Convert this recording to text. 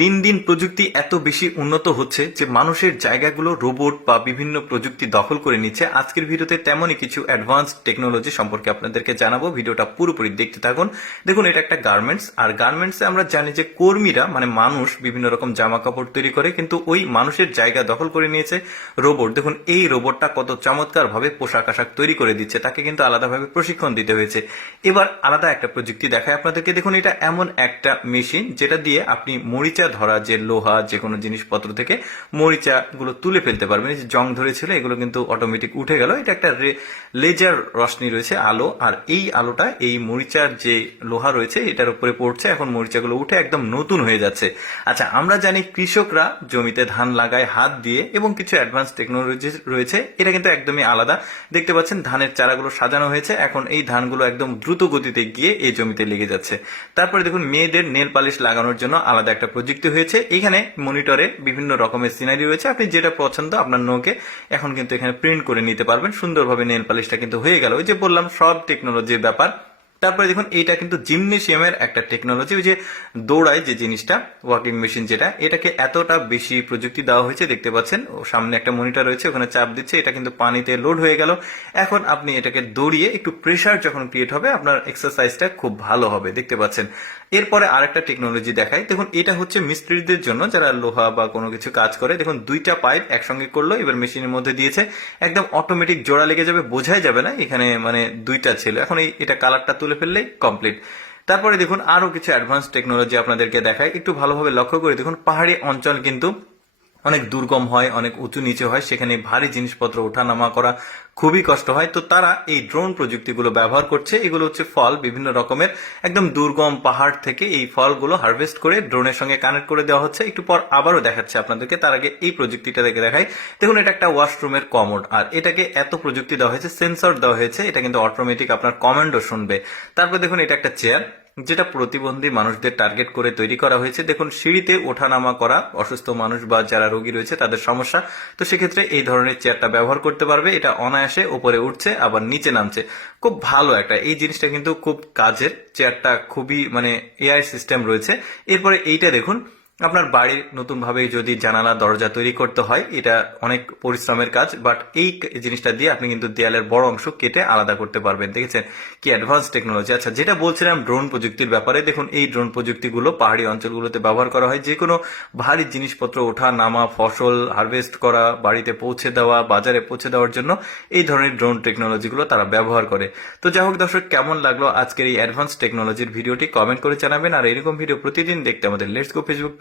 দিন দিন প্রযুক্তি এত বেশি উন্নত হচ্ছে যে মানুষের জায়গাগুলো রোবট বা বিভিন্ন প্রযুক্তি দখল করে নিচ্ছে। আজকের ভিডিওতে তেমনই কিছু অ্যাডভান্স টেকনোলজি সম্পর্কে আপনাদেরকে জানাবো। ভিডিওটা পুরোপুরি দেখতে থাকুন। দেখুন, এটা একটা গার্মেন্টস, আর গার্মেন্টসে আমরা জানি যে কর্মীরা মানে মানুষ বিভিন্ন রকম জামা কাপড় তৈরি করে, কিন্তু ওই মানুষের জায়গা দখল করে নিয়েছে রোবট। দেখুন এই রোবটটা কত চমৎকার ভাবে পোশাক আশাক তৈরি করে দিচ্ছে, তাকে কিন্তু আলাদাভাবে প্রশিক্ষণ দিতে হয়েছে। এবার আলাদা একটা প্রযুক্তি দেখায় আপনাদেরকে। দেখুন, এটা এমন একটা মেশিন যেটা দিয়ে আপনি মরিচা ধরা যে লোহা যে কোনো জিনিসপত্র থেকে মরিচা গুলো তুলে ফেলতে পারবেন। এই যে জং ধরেছিল এগুলো কিন্তু অটোমেটিক উঠে গেল। এটা একটা লেজার রশ্মি রয়েছে, আলো, আর এই আলোটা এই মরিচার যে লোহা রয়েছে এটার উপরে পড়ছে। এখন মরিচাগুলো উঠে একদম নতুন হয়ে যাচ্ছে। আচ্ছা, আমরা জানি কৃষকরা জমিতে ধান লাগায় হাত দিয়ে, এবং কিছু অ্যাডভান্স টেকনোলজি রয়েছে। এটা কিন্তু একদমই আলাদা। দেখতে পাচ্ছেন ধানের চারাগুলো সাজানো হয়েছে, এখন এই ধানগুলো একদম দ্রুত গতিতে গিয়ে এই জমিতে লেগে যাচ্ছে। তারপরে দেখুন, মেয়েদের নেল পালিশ লাগানোর জন্য আলাদা একটা প্রযুক্তি হয়েছে। এখানে মনিটরে বিভিন্ন রকমের সিনারি রয়েছে, আপনি যেটা পছন্দ আপনার নোকে এখন কিন্তু এখানে প্রিন্ট করে নিতে পারবেন। সুন্দরভাবে নেল পালিশটা কিন্তু হয়ে গেল। ওই যে বললাম সব টেকনোলজির ব্যাপার। তারপরে দেখুন, এইটা কিন্তু জিমনেশিয়ামের একটা টেকনোলজি। ওই যে দৌড়ায় যে জিনিসটা, ওয়াকিং মেশিন যেটা, এটাকে এতটা বেশি প্রযুক্তি দেওয়া হয়েছে। দেখতে পাচ্ছেন ও সামনে একটা মনিটর রয়েছে, ওখানে চাপ দিচ্ছে, এটা কিন্তু পানিতে লোড হয়ে গেল। এখন আপনি এটাকে দৌড়িয়ে একটু প্রেসার যখন ক্রিয়েট হবে আপনার এক্সারসাইজটা খুব ভালো হবে। দেখতে পাচ্ছেন। এরপরে আরেকটা টেকনোলজি দেখাই। দেখুন, এটা হচ্ছে মিস্ত্রিদের জন্য যারা লোহা বা কোনো কিছু কাজ করে। দেখুন, দুইটা পাইপ একসঙ্গে করলো, এবার মেশিনের মধ্যে দিয়েছে, একদম অটোমেটিক জোড়া লেগে যাবে, বোঝাই যাবে না এখানে মানে দুইটা ছিল। এখন এটা কালারটা তুলে ফেললেই কমপ্লিট। তারপরে দেখুন আরো কিছু অ্যাডভান্স টেকনোলজি আপনাদেরকে দেখায়। একটু ভালোভাবে লক্ষ্য করে দেখুন, পাহাড়ি অঞ্চল কিন্তু অনেক দুর্গম হয়, অনেক উঁচু নিচে হয়, সেখানে ভারী জিনিসপত্র ওঠানামা করা খুবই কষ্ট হয়। তো তারা এই ড্রোন প্রযুক্তিগুলো ব্যবহার করছে। এগুলো হচ্ছে ফল বিভিন্ন রকমের, একদম দুর্গম পাহাড় থেকে এই ফলগুলো হারভেস্ট করে ড্রোনের সঙ্গে কানেক্ট করে দেওয়া হচ্ছে। একটু পর আবারও দেখাচ্ছে আপনাদেরকে, তার আগে এই প্রযুক্তিটা দেখে দেখাই। দেখুন, এটা একটা ওয়াশরুমের কমোড, আর এটাকে এত প্রযুক্তি দেওয়া হয়েছে, সেন্সর দেওয়া হয়েছে, এটা কিন্তু অটোমেটিক আপনার কমান্ডও শুনবে। তারপর দেখুন, এটা একটা চেয়ার যেটা প্রতিবন্ধী মানুষদের টার্গেট করে তৈরি করা হয়েছে। দেখুন, সিঁড়িতে ওঠানামা করা অসুস্থ মানুষ বা যারা রোগী রয়েছে তাদের সমস্যা, তো সেক্ষেত্রে এই ধরনের চেয়ারটা ব্যবহার করতে পারবে। এটা অনায়াসে উপরে উঠছে আবার নিচে নামছে। খুব ভালো একটা, এই জিনিসটা কিন্তু খুব কাজের। চেয়ারটা খুবই মানে এআই সিস্টেম রয়েছে। এরপরে এইটা দেখুন, আপনার বাড়ির নতুন ভাবে যদি জানালা দরজা তৈরি করতে হয়, এটা অনেক পরিশ্রমের কাজ, বাট এই জিনিসটা দিয়ে আপনি কিন্তু দেয়ালের বড় অংশ কেটে আলাদা করতে পারবেন। দেখেছেন কি অ্যাডভান্স টেকনোলজি। আচ্ছা, যেটা বলছিলাম ড্রোন প্রযুক্তির ব্যাপারে, দেখুন এই ড্রোন প্রযুক্তিগুলো পাহাড়ি অঞ্চলগুলোতে ব্যবহার করা হয়। যে কোনো ভারী জিনিসপত্র ওঠা নামা, ফসল হারভেস্ট করা, বাড়িতে পৌঁছে দেওয়া, বাজারে পৌঁছে দেওয়ার জন্য এই ধরনের ড্রোন টেকনোলজিগুলো তারা ব্যবহার করে। তো যাই হোক দর্শক, কেমন লাগলো আজকের এই অ্যাডভান্স টেকনোলজির ভিডিওটি কমেন্ট করে জানাবেন। আর এরকম ভিডিও প্রতিদিন দেখতে আমাদের লেটস গো ফেসবুক